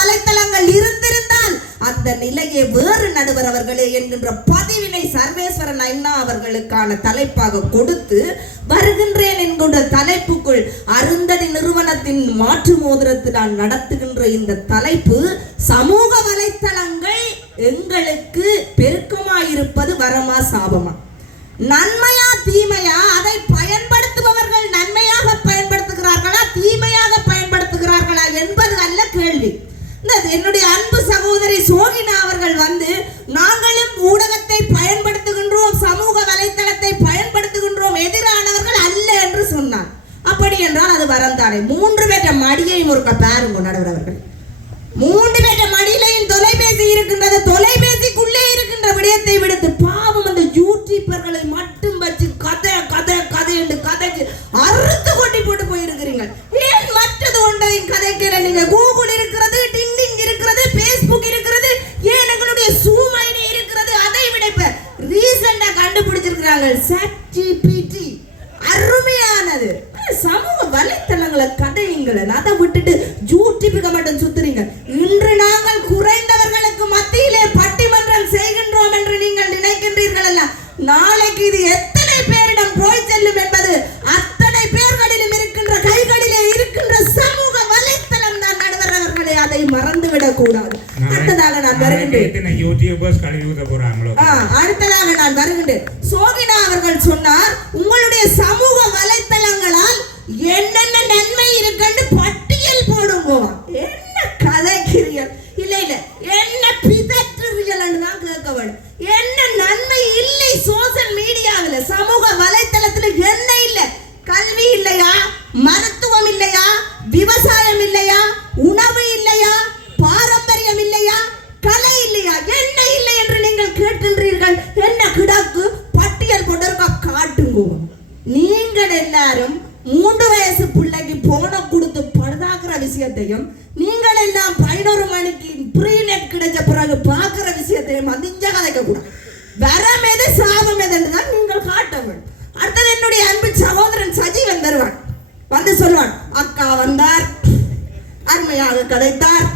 வலைத்தளங்கள் இருந்திருந்தால் அந்த நிலையை வேறு நடுவர் அவர்களே என்கின்ற பதிவினை சர்வேஸ்வரன் ஐயா அவர்களுக்கான தலைப்பாக கொடுத்து வருகின்றேன் என்கின்ற தலைப்புக்குள் அருந்ததி நிறுவனத்தின் மாற்று மோதிரத்தில் நான் நடத்துகின்ற இந்த தலைப்பு சமூக வலைத்தளங்கள் எங்களுக்கு பெருக்கமாயிருப்பது வரமா சாபமா, நன்மையா தீமையா, அதை பயன்படுத்துபவர்கள் நன்மையாக பயன்படுத்துகிறார்களா தீமையாக பயன்படுத்துகிறார்களா என்பது அல்ல கேள்வி. என்னுடைய அன்பு சகோதரி சோகினா அவர்கள் நாங்களும் ஊடகத்தை பயன்படுத்துகின்றோம், சமூக வலைத்தளத்தை பயன்படுத்துகின்றோம், எதிரானவர்கள் அல்ல என்று சொன்னார். அப்படி என்றால் அது வரந்தானே. 3 பேற்ற மடியையும் ஒரு பாருங்க நடுவர் அவர்கள். 3 பேற்ற மடியிலையும் தொலைபேசி இருக்கின்றது. தொலைபேசிக்குள்ளே இருக்கின்ற விடயத்தை விடுத்து பாவம் அந்த யூடியூபர்களை மட்டும் வச்சு கதை கதை கதை என்று கதைச்சு அறுத்து கொட்டி போட்டு போயிருக்கிறீங்க. ஏன் மற்றது ஒன்றையும் கதைக்கிற நீங்க? கூகுள் இருக்கிறது, டிங்டிங் இருக்கிறது, பேஸ்புக் இருக்கிறது, ஏன் எங்களுடைய Zoom ஐடி இருக்கிறது. அதை விட இப்ப ரீசெண்டா கண்டுபிடிச்சிருக்கிறாங்க ChatGPT, அருமையானது. சமூக வலைத்தளங்களை கதையுங்களை அதை விட்டுட்டு யூடியூபுக்கு மட்டும் சுத்துறீங்க. இன்று நாங்கள் குறைந்தவர்களுக்கு மத்தியிலே பட்டிமன்றம் செய்கின்றோம் என்று நீங்கள் நினைக்கின்றீர்கள் அல்ல, நாளைக்கு இது எத்தனை பேரிடம் போய் செல்லும் என்பது அத்தனை பேர்களிலும் இருக்கின்ற கைகளிலே இருக்கின்ற சமூக வலைத்தளம் தான் நடுவர் அவர்களே, அதை மறந்துவிடக் கூடாது. அடுத்ததாக நான் வருகின்றேன். சோகினா அவர்கள் சொன்னார், உங்களுடைய சமூக வலைத்தளங்களால் என்னென்ன நன்மை இருக்குன்னு பட்டியல் போடுங்க. என்ன கதைக்கிறீர்கள்? இல்ல இல்ல, என்ன பிதற்றுறீர்கள் தான் கேட்க வேண்டும். என்ன நன்மை இல்லை சோசியல் மீடியாவில், சமூக வலைத்தளத்தில் என்ன இல்லை? கல்வி இல்லையா, மருத்துவம் இல்லையா, விவசாயம் இல்லையா, உணவு இல்லையா, பாரம்பரியம் இல்லையா, கலை இல்லையா, என்ன இல்லை என்று நீங்கள் கேட்கின்றீர்கள். என்ன கிடக்கு பட்டியல் போட்டிருக்கா காட்டுங்க. நீங்கள் எல்லாரும் 3 வயசு பிள்ளைக்கு போன கொடுத்து பழுதாக்குற விஷயத்தையும், நீங்கள் எல்லாம் 11 மணிக்கு ப்ரீநெட் கிடைச்ச பிறகு பார்க்கிற விஷயத்தையும் அதிஞ்ச கதைக்க கூடாது. வரம் எது சாபம் எதுன்னு தான் நீங்கள் காட்ட வேண்டும். அடுத்தது என்னுடைய அன்பு சகோதரன் சஜீவன் வருவான், சொல்லுவான், அக்கா வந்தார், அருமையாக கதைத்தார்,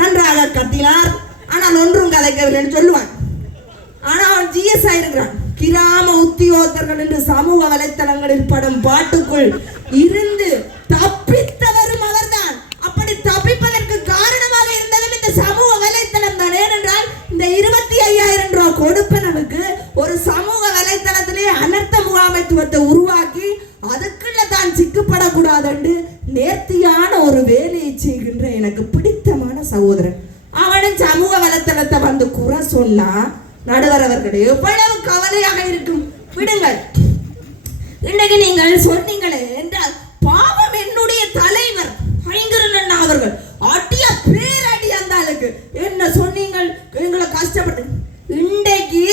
நன்றாக கத்தினார், ஆனால் ஒன்றும் கதைக்கவில்லைன்னு சொல்லுவான். ஆனா அவன் GS ஆயிருக்கிறான். கிராம உத்தியோகத்தர்கள் என்று சமூக வலைத்தளங்களில் படும் பாட்டுக்குள் இருந்து தப்பித்தவரும் அவர்தான். அப்படி தப்பிப்பதற்கு காரணமாக இருந்ததும் இந்த சமூக வலைத்தளம் தான். ஏனென்றால் இந்த 25,000 ரூபாய் கொடுப்பனவுக்கு ஒரு சமூக வலைத்தளத்திலே அனர்த்த முகாமைத்துவத்தை உருவாக்கி அதுக்குள்ள தான் சிக்கப்படக்கூடாது என்று நேர்த்தியான ஒரு வேலையை செய்கின்ற எனக்கு பிடித்தமான சகோதரன். அவனும் சமூக வலைத்தளத்தை குறை சொன்னா நடுவர் அவர்களே எவ்வளவு கவலையாக இருக்கும். விடுங்கள், இன்னைக்கு நீங்கள் சொன்னீங்களே என்றால் பாவம் என்னுடைய தலைவர் ஐங்கரன் அவர்கள் அடிய பேரடி அந்த ஆளுக்கு என்ன சொன்னீங்கள், எங்களை கஷ்டப்பட்டு இன்றைக்கு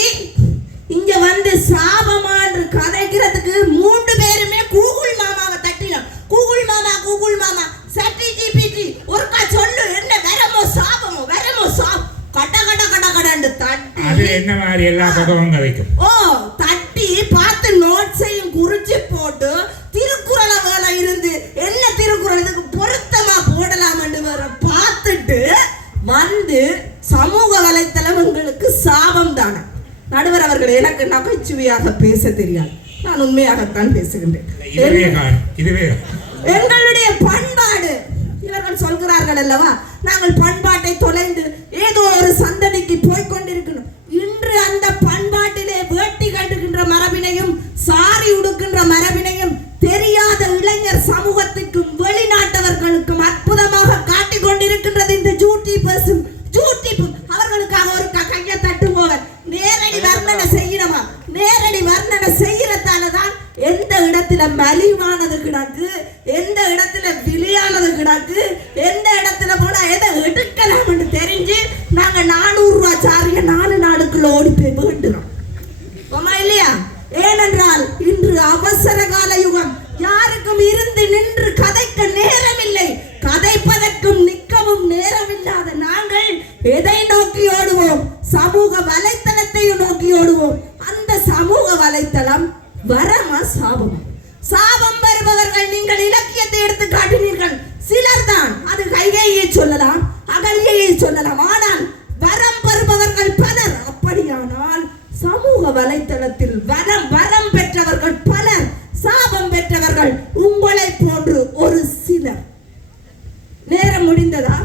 இங்க சாபமான்று கதைக்கிறதுக்கு 3 பேருமே கூகுள் மாமாவை தட்டினோம். கூகுள் மாமா ChatGPT ஒருக்கா சொல்லு, என்ன வரமோ சாபமோ, வரமோ சாப் கட கட கட கடன்னு தட்டி அது என்ன மாதிரி எல்லா பக்கமும் கதைக்கும். தட்டி பார்த்து நோட்ஸையும் குறிச்சு போட்டு திருக்குறளை வேலை இருந்து என்ன திருக்குறள் இதுக்கு பொருத்தமா போடலாம் என்று வர பார்த்துட்டு சமூக வலைத்தளம் உங்களுக்கு சாபம் தானே. நடுவர் அவர்கள், எனக்கு நகைச்சுவையாக பேச தெரியாது, நான் உண்மையாகத்தான் பேசுகின்றேன். எங்களுடைய பண்பாடு இவர்கள் சொல்கிறார்கள் அல்லவா, நாங்கள் பண்பாட்டை தொலைந்து ஏதோ ஒரு சந்ததிக்கு போய்கொண்டிருக்கணும். இன்று அந்த பண்பாட்டிலே வேட்டி கட்டுகின்ற மரபினையும் சாரி உடுக்கின்ற மரபினையும் தெரியாத இளைஞர் சமூகத்திற்கும் வெளிநாட்டவர்களுக்கும் அற்புதமாக காட்டிக் கொண்டிருக்கின்றது இந்த யூடியூபர்ஸும். அவர்களுக்காக ஒரு கையை தட்டும் போவர் நேரடி வர்ணனை செய்யணுமா? நேரடி வர்ணனை செய்யறதாலதான் எந்த இடத்துல மலிவானது கிடக்கு, எந்த இடத்துல விலையானது கிடக்கு, எந்த இடத்துல போனா எதை எடுக்கலாம் என்று தெரிஞ்சு நாங்க 400 ரூபாய் சாரிய 4 நாளுக்குள்ள ஓடி போய் வேண்டுறோம் இல்லையா? ஏனென்றால் இன்று அவசர கால யுகம். யாருக்கும் இருந்து நின்று கதைக்க நேரம் இல்லை, கதைப்பதற்கும் நிற்கவும் நேரம் இல்லாத நாங்கள் எதை நோக்கி ஓடுவோம்? சமூக வலைத்தளத்தையும் நோக்கி ஓடுவோம். அந்த சமூக வலைத்தளம் வரமா சாபம்? சாபம் வருபவர்கள் நீங்கள் இலக்கியத்தை எடுத்து காட்டினீர்கள். சிலர் தான், அது கைகையை சொல்லலாம், அகல்ய சொல்லலாம். ஆனால் வரம் பெறுபவர்கள் பலர். அப்படியானால் சமூக வலைத்தளத்தில் வரம் பெற்றவர்கள் பலர், சாபம் பெற்றவர்கள் உங்களை போன்று ஒரு சிலர். நேரம் முடிந்ததா?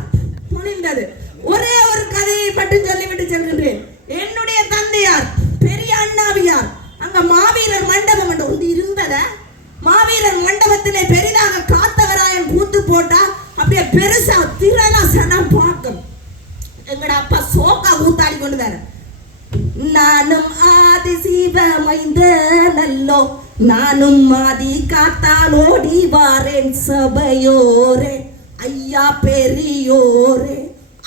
முடிந்தது. ஒரே ஒரு கதையை மட்டும் சொல்லிவிட்டு செல்கின்றேன். என்னுடைய தந்தையார் பெரிய அண்ணாவியார் அங்க மாவீரர் மண்டபம் என்று ஒன்று இருந்தத. மாவீரர் மண்டபத்திலே பெரிதாக காத்தவராயன் கூத்து போட்டா அப்படியே பெருசா திரளா சனம் பார்க்கும். எங்கட அப்பா சோக்கா கூத்தாடி கொண்டு வர, நானும் ஆதி சிவ மைந்த நல்லோ, நானும் ஆதி காத்தால் ஓடி வாரேன் சபையோரே, ஐயா பெரியோரே,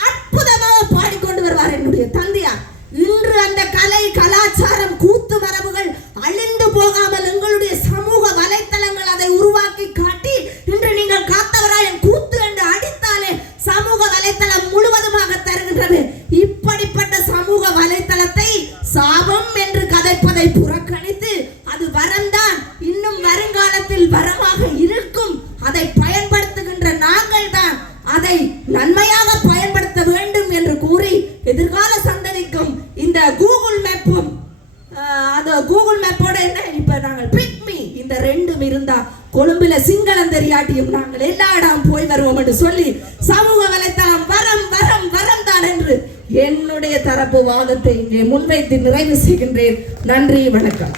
அற்புதமாக பாடிக்கொண்டு வருவார் என்னுடைய தந்தையார். இன்று அந்த கலை கலாச்சாரம் கூத்து மரபுகள் அழிந்து போகாமல் எங்களுடைய சமூக வலைத்தளங்கள் அதை உருவாக்கி காட்டி இன்று நீங்கள் காத்தவராயன் கூத்து என்று அடித்தாலே சமூக வலைத்தளம் முழுவதுமாக தருகின்றது. இப்படிப்பட்ட சமூக வலைத்தளத்தை சாபம் என்று கதைப்பதை புறக்கணித்து அது வரம்தான், இன்னும் வருங்காலத்தில் வரமாக இருக்கும். அதை பயன்படுத்துகின்ற நாங்கள் தான் அதை நன்மையாக பயன்படுத்த வேண்டும் என்று கூறி எதிர்கால சந்ததிக்கும் இந்த கூகுள் மேப்பும் கூகுள் மேப்போட என்ன இப்ப நாங்கள் பிக்மி இந்த ரெண்டும் இருந்தா கொழும்புல சிங்களம் தெரியாட்டியும் நாங்கள் எல்லா இடம் போய் வருவோம் என்று சொல்லி சமூக வலைத்தளம் வரம் வரம் வரம் தான் என்று என்னுடைய தரப்பு வாதத்தை இங்கே முன்வைத்து நிறைவு செய்கின்றேன். நன்றி, வணக்கம்.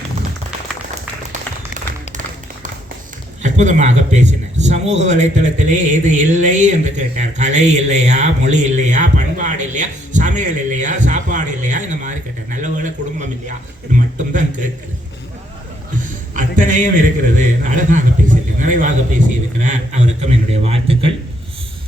அற்புதமாக பேசினார். சமூக வலைத்தளத்திலே எது இல்லை என்று கேட்டார். கலை இல்லையா, மொழி இல்லையா, பண்பாடு இல்லையா, சமையல் இல்லையா, சாப்பாடு இல்லையா, இந்த மாதிரி கேட்டார். நல்ல வேளை குடும்பம் இல்லையா, இது மட்டும்தான் கேட்குது. அத்தனையும் இருக்கிறது. அழகாக பேசியிருக்கிறார், நிறைவாக பேசியிருக்கிறார். அவருக்கும் என்னுடைய வாழ்த்துக்கள்.